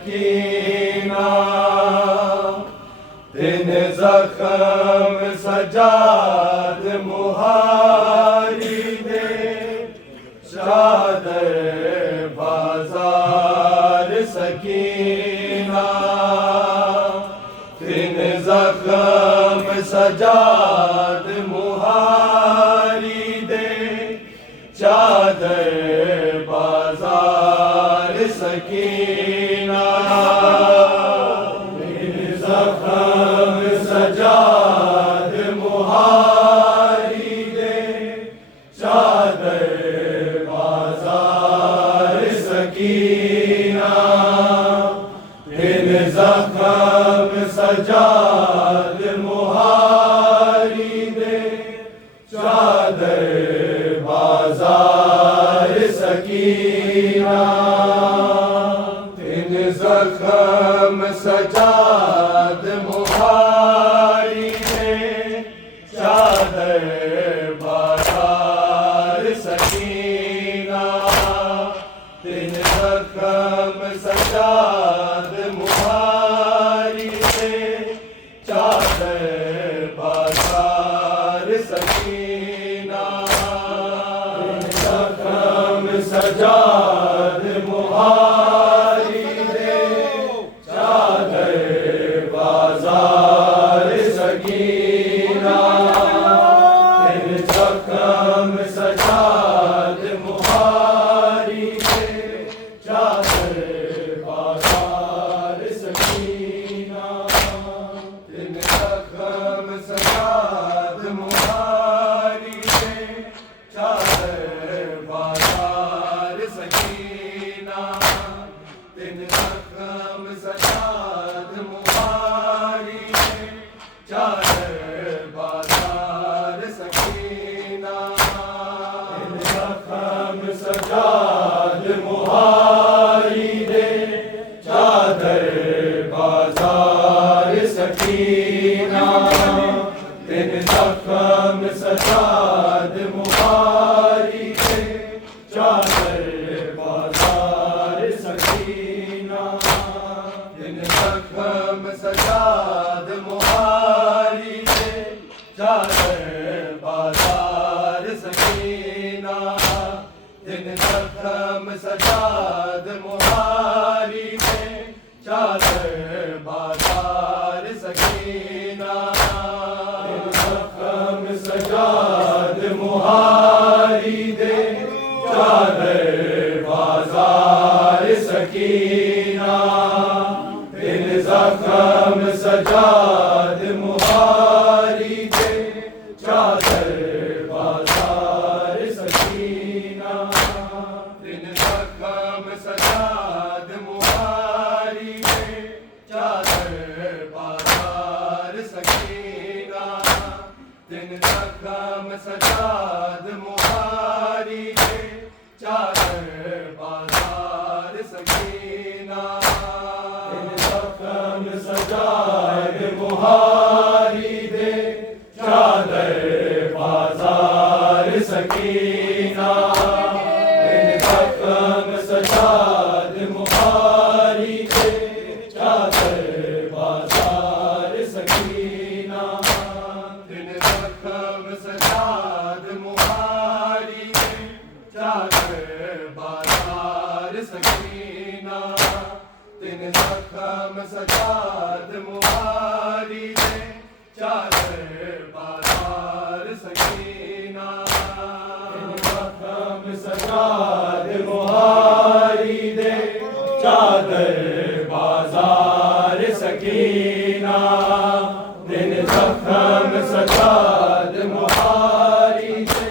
सकीना दिन जख्म सजाद मुहारी दे चादर बाजार सकीना दिन जख्म सजाद मुहारी दे चादर बाजार सकीना दिन जख्म सजाद मुहारी दे चादर बाजार सकीना दिन जख्म सजाद मुहारी दे चादर बाजार सकीना दिन जख्म सजाद मुहारी दे चादर बाजार सकीना दिन जख्म सजाद मुहारी दे चादर बाजार सकीना दिन जख्म सजाद मुहारी दे चादर बाजार सकीना दिन जख्म सजाद मुहारी दे चादर बाजार सकीना दिन जख्म सजाद मुहारी दे चादर बाजार सकीना दिन जख्म सजाद मुहारी दे चादर बाजार सकीना दिन जख्म सजाद मुहारी दे चादर बाजार सकीना दिन जख्म सजाद मुहारी दे चादर बाजार सकीना दिन जख्म सजाद मुहारी दे चादर बाजार सकीना दिन जख्म सजाद मुहारी दे चादर बाजार सकीना दिन जख्म सजाद मुहारी दे चादर बाजार सकीना दिन जख्म सजाद मुहारी दे चादर बाजार सकीना दिन जख्म सजाद मुहारी दे चादर बाजार सकीना दिन जख्म सजाद मुहारी दे चादर बाजार सकीना दिन जख्म सजाद मुहारी दे चादर बाजार सकीना दिन जख्म सजाद मुहारी दे चादर बाजार सकीना दिन जख्म सजाद मुहारी दे चादर बाजार सकीना दिन जख्म सजाद मुहारी दे चादर बाजार सकीना दिन जख्म सजाद मुहारी दे चादर बाजार सकीना दिन जख्म सजाद मुहारी दे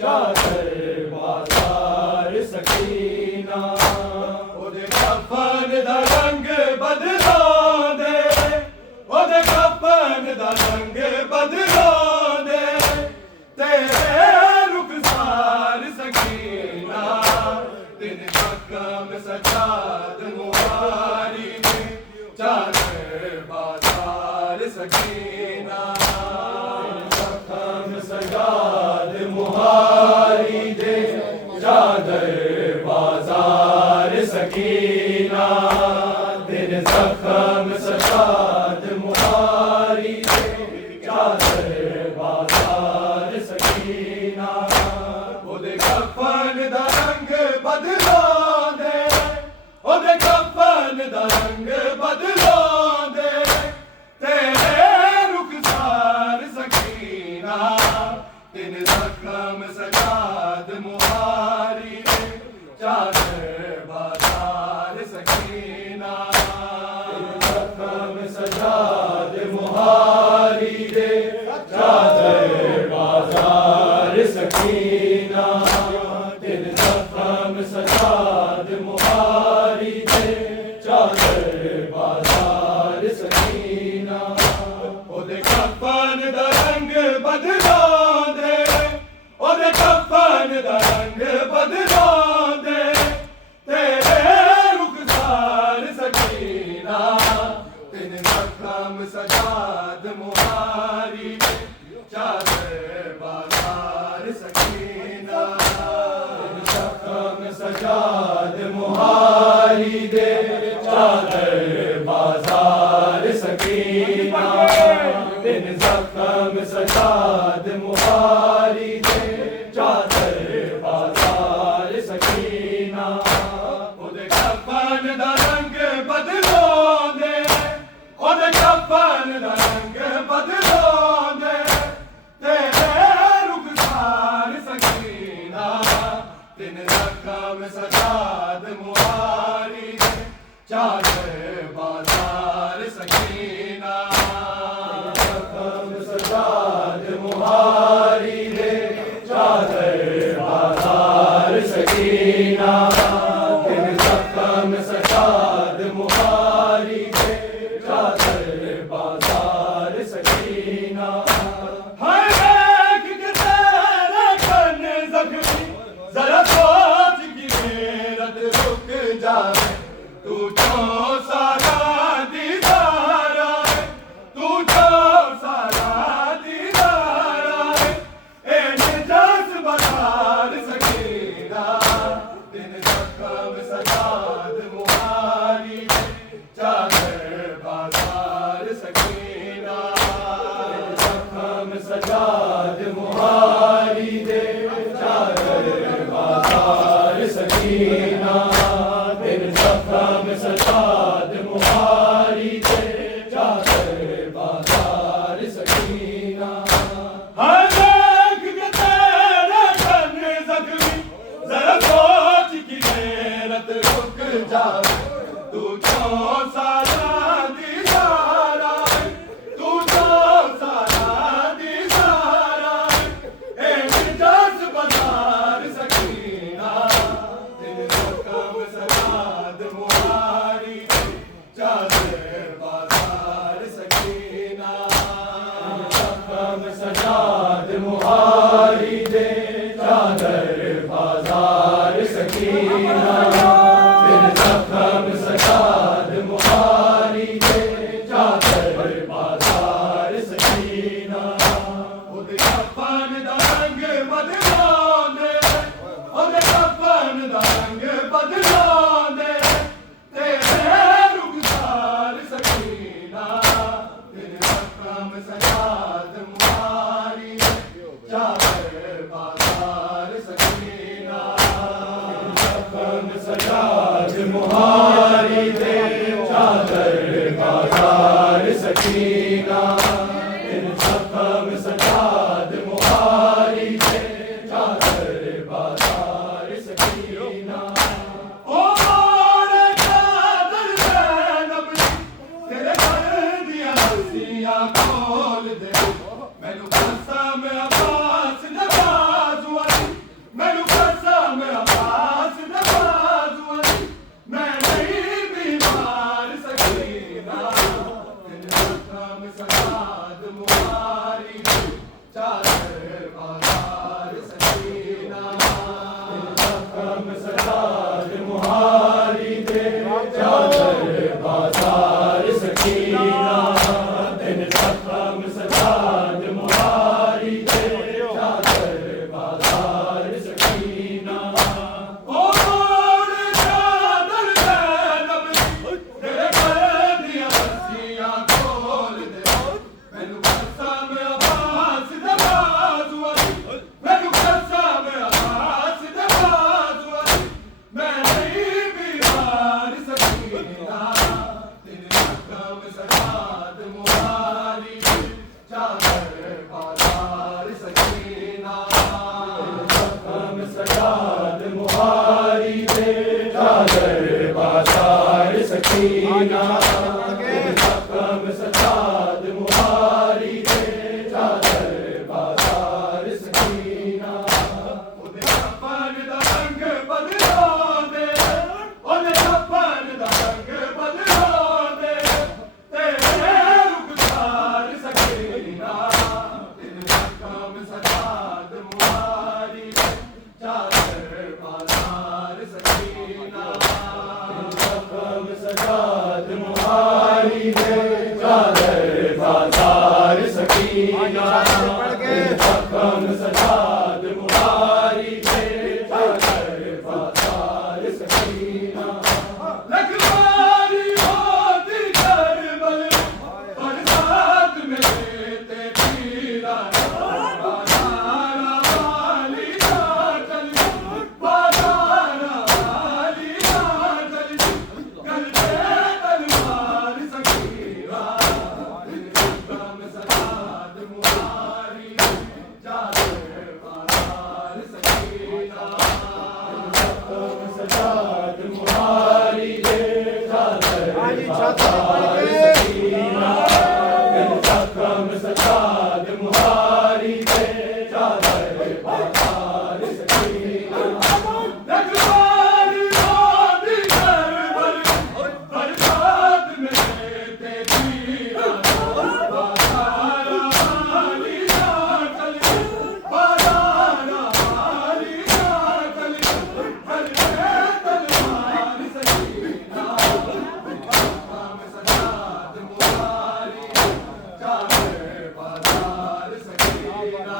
चादर बाजार सकीना ओदे कफन दा रंग बदला दे ओदे कफन दा रंग बदला दे तेरे रुखसार सकीना दिन जख्म सजाद मुहारी दे चादर बाजार सकीना दिन जख्म सजाद मुहारी दे चादर बाजार सकीना दिन ज़ख़्म सजाद मुहारी दे, चादर बाज़ार सकीना। ओदे कफ़न दा रंग बदलांदे, ओदे कफ़न दा रंग बदलांदे, तेरे रुख़सार सकीना। दिन ज़ख़्म सजाद मुहारी दे, चादर बाज़ार सकीना। दिन ज़ख़्म सजाद मुहारी दे, चादर बाज़ार सकीना। दिन ज़ख़्म सजाद मुहारी दे, चादर बाज़ार सकीना। ओदे कफ़न दा रंग बदलांदे, ओदे कफ़न दा रंग बदलांदे, तेरे रुख़सार सकीना। दिन ज़ख़्म सजाद मुहारी दे, चादर बाज़ार सकीना। दिन ज़ख़्म सजाद मुहारी दे, चादर बाज़ार सकीना। दिन ज़ख़्म सजाद मुहारी दे, चादर बाज़ार सकीना। ओदे कफ़न दा रंग बदलांदे, ओदे कफ़न दा रंग बदलांदे, तेरे रुख़सार सकीना। दिन ज़ख़्म सजाद मुहारी दे, चादर बाज़ार सकीना। ज़ख़्म सजाद मुहारी दे, चादर बाज़ार सकीना। दिन ज़ख़्म सजाद मुहारी दे, चादर बाज़ार सकीना। हर एक के तेरे कन ज़ख्मी, ज़रा सोच की मेरत रुक जाए। तू जो सारा दीदारा है, तू जो सारा दीदारा है, एजाज़ बाज़ार सकीना। दिन ज़ख़्म सजाद मुहारी दे, चादर बाज़ार सकीना। दिन ज़ख़्म सजाद मुहारी दे, चादर बाज़ार सकीना। दिन ज़ख़्म सजाद मुहारी दे, चादर बाज़ार सकीना। हर एक के तेरे कन ज़ख्मी, ज़रा सोच की मेरत रुक जाए। तू जो सारा दीदारा है, तू जो सारा दीदारा है, एजाज़ बाज़ार सकीना। दिन ज़ख़्म सजाद मुहारी दे, चादर बाज़ार सकीना। दिन ज़ख़्म सजाद मुहारी दे, चादर बाज़ार सकीना। दिन ज़ख़्म सजाद मुहारी दे, चादर बाज़ार सकीना। ओदे कफ़न दा रंग बदलांदे, ओदे कफ़न दा रंग बदलांदे, तेरे रुख़सार सकीना। दिन ज़ख़्म सजाद मुहारी दे, चादर बाज़ार सकीना। दिन ज़ख़्म सजाद मुहारी दे, चादर बाज़ार सकीना। दिन ज़ख़्म सजाद मुहारी दे, चादर बाज़ार सकीना। ओ मोरे चादर ज़ैनब दी, तेरे घर दियां रस्सियां खोल दे। मैनू कसम अब्बास दे बाज़ू वाली, मैनू कसम अब्बास दे बाज़ू वाली, मैं नहीं बीमार सकीना। दिन ज़ख़्म सजाद मुहारी दे, चादर बाज़ार सकीना। दिन ज़ख़्म सजाद मुहारी दे, चादर बाज़ार सकीना। दिन ज़ख़्म सजाद मुहारी दे, चादर बाज़ार सकीना। ओ मोरे चादर ज़ैनब दी, तेरे घर सजाद मुहारी चादर बाजार सकीना हम सजाद मुहारी चादर बाजार सकीना हम सजाद मुहारी चादर बाजार सकीना अपन रंग बदलो दे अपन रंग बदलो दे तेरे रुखसार सकीना हम सजाद मुहारी चादर बाजार सकीना हम सजाद मुहारी चादर बाजार सकीना हम सजाद मुहारी चादर बाजार सकीना लखवारी होती करबल बरसात में ते पीरा बाजारा वाली चल बाजारा वाली चल कल पे तलवार सकीना हम सजाद मुहारी चादर बाजार सकीना हम सजाद मुहारी चादर बाजार सकीना हम सजाद मुहारी चादर बाजार सकीना लखवारी होती करबल बरसात में ते पीरा बाजारा वाली चल बाजारा वाली चल कल पे तलवार सकीना हम सजाद मुहारी चादर बाजार सकीना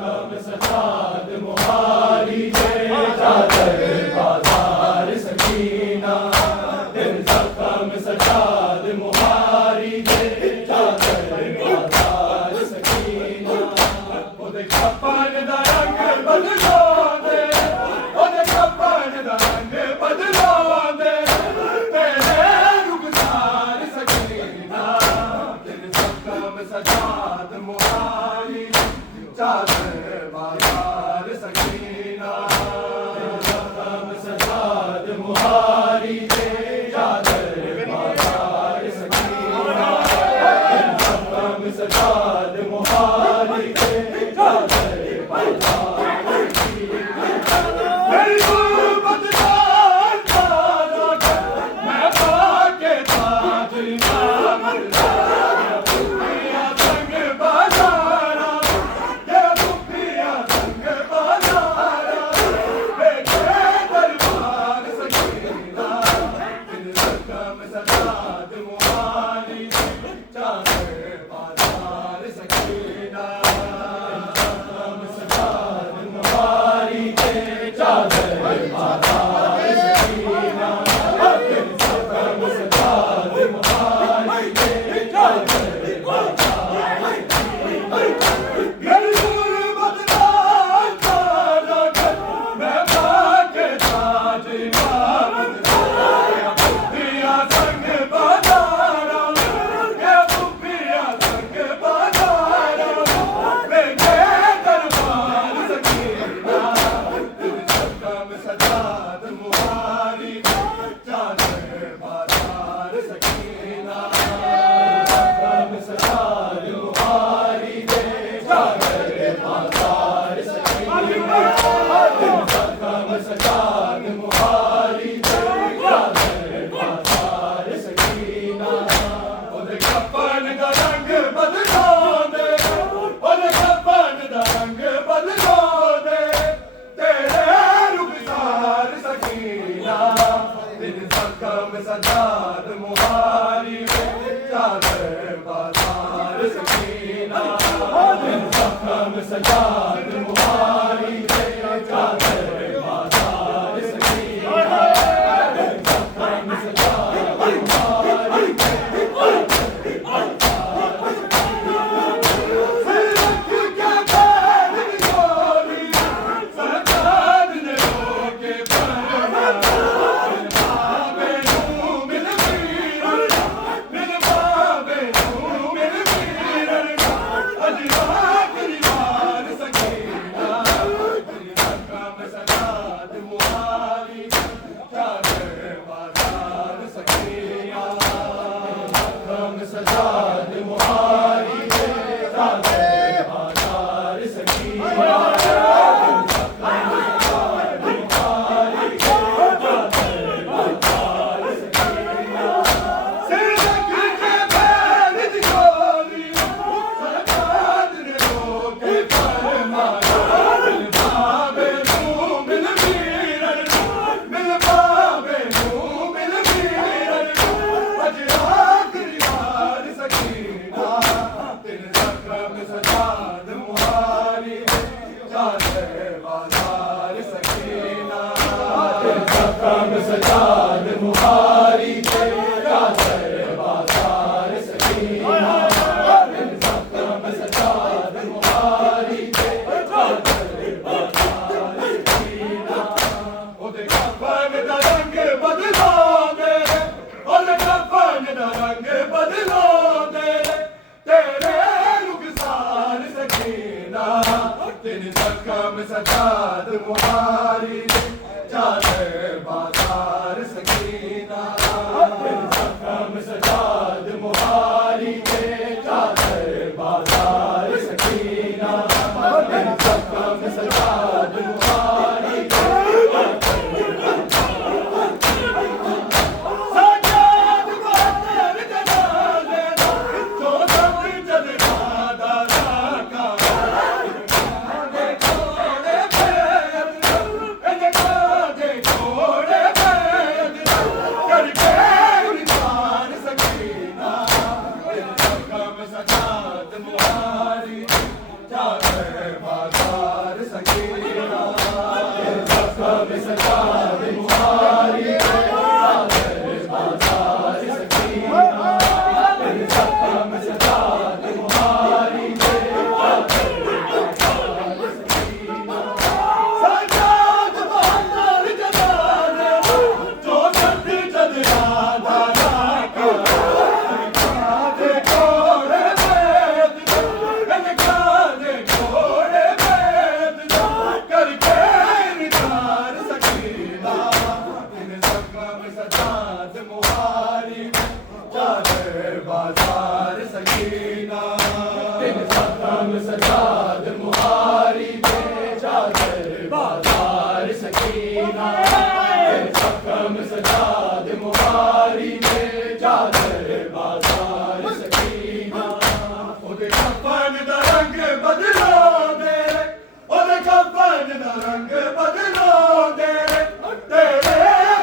हम सजाद मुहारी चादर बाजार सकीना हम सजाद मुहारी चादर बाजार सकीना ओदे कपन दा रंग बदलो दे ओदे कपन दा रंग बदलो दे तेरे रुखसार सकीना हम सजाद मुहारी चादर बाजार सकीना हम सजाद मुहारी चादर बाजार सकीना हम सजाद मुहारी चादर बाजार सकीना मेरी गुर्बत दार ताजा मैं पाके ताज इमामत दुनिया संग बाजारा ये दुनिया संग बाजारा बेटे दरबार सकीना हम सजाद मुहारी चादर बाजार सकीना हम सजाद मुहारी चादर बाजार सकीना हम सजाद मुहारी चादर बाजार सकीना मेरी गुर्बत दार ताजा मैं पाके ताज इमामत दुनिया संग बाजारा ये दुनिया संग बाजारा बेटे दरबार सकीना हम सजाद मुहारी चादर बाजार सकीना हम सजाद मुहारी चादर बाजार सकीना हम सजाद मुहारी चादर बाजार सकीना ओदे कपन दा रंग बदलो दे ओदे कपन दा रंग बदलो दे तेरे रुखसार सकीना हम सजाद मुहारी चादर बाजार सकीना हम सजाद मुहारी चादर बाजार सकीना हम सजाद मुहारी सरकार ने रोके सजाद मुहारी दे चादर बाजार सकीना सजाद मुहारी दे चादर बाजार सकीना सजाद मुहारी दे चादर बाजार सकीना ओदे कफन दा रंग बदला दे ओदे कफन दा रंग बदला दे तेरे रुखसार सकीना तेरे जख्म सजाद मुहारी दे चादर बाजार सकीना जख्म सजाद मुहारी दे चादर बाजार सकीना जख्म सजाद मुहारी दे सजाद बाजार जनाले जो सब जलना दादा का सजाद मुहारी दे चादर बाजार सकीना जख्म सजाद मुहारी दे चादर बाजार सकीना सजाद बाजार जनाले जो सद जदरा दादा का कादे कोड़े बैद कादे कोड़े बैद करके सजाद मुहारी चादर बाजार सकीना सजाद मुहारी दे चादर बाजार सकीना सजाद मुहारी दे चादर बाजार सकीना ओदे कफन दा रंग बदला दे ओदे कफन दा रंग बदला दे तेरे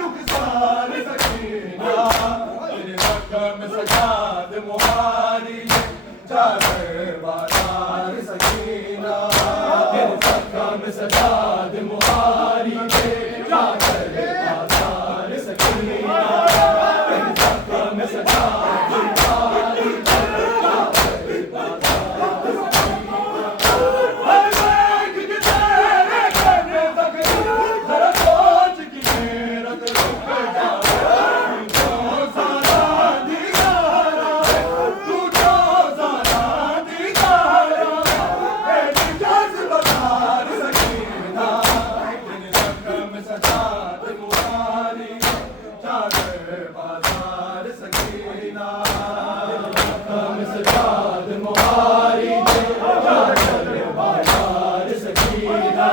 रुखसार सकीना तेरे जख्म सजाद मुहारी दे चादर बाजार सकीना तेरे जख्म सजाद मुहारी दे चादर बाजार सकीना तेरे जख्म सजाद मुहारी दे चादर बाजार सकीना हर बैग तेरे करने तक हर सोच की मेरा रुक जाए तो सारा दीदारा तू तो सारा दीदारा तेरी जज बाजार सकीना तेरे जख्म सजाद मुहारी चादर बाजार सकीना जख्म सजाद मुहारी दे चादर बाजार सकीना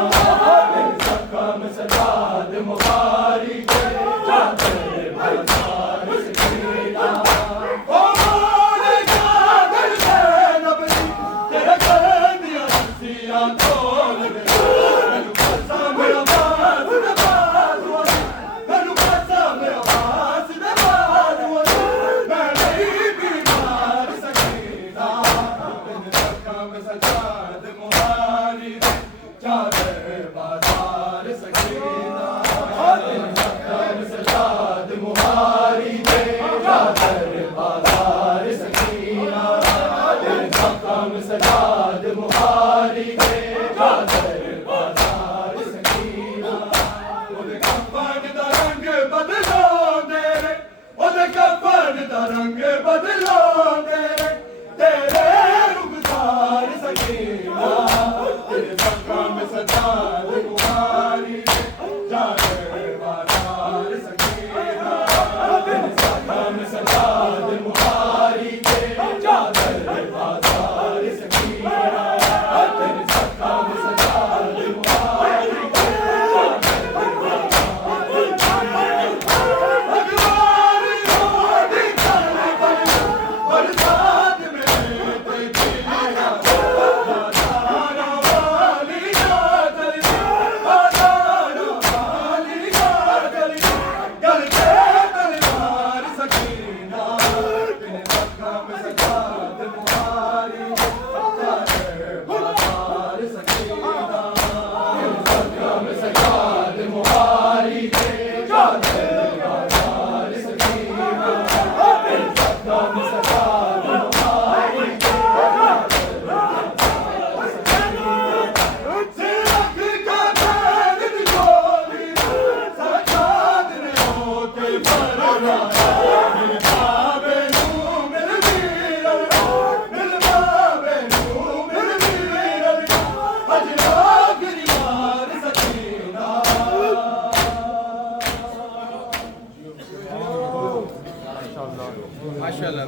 जख्म सजाद मुहारी दे चादर बाजार सकीना ओ मोरे चादर दे नबी तेरे कर दिया सिया तोल दे मैनू पता मेरा बास दे बाजुआ मैनू पता मेरा बास दे बाजुआ मैं नहीं बीमार सकीना जख्म सजाद मुहारी दे चादर बाजार सकीना जख्म सजाद मुहारी दे चादर बाजार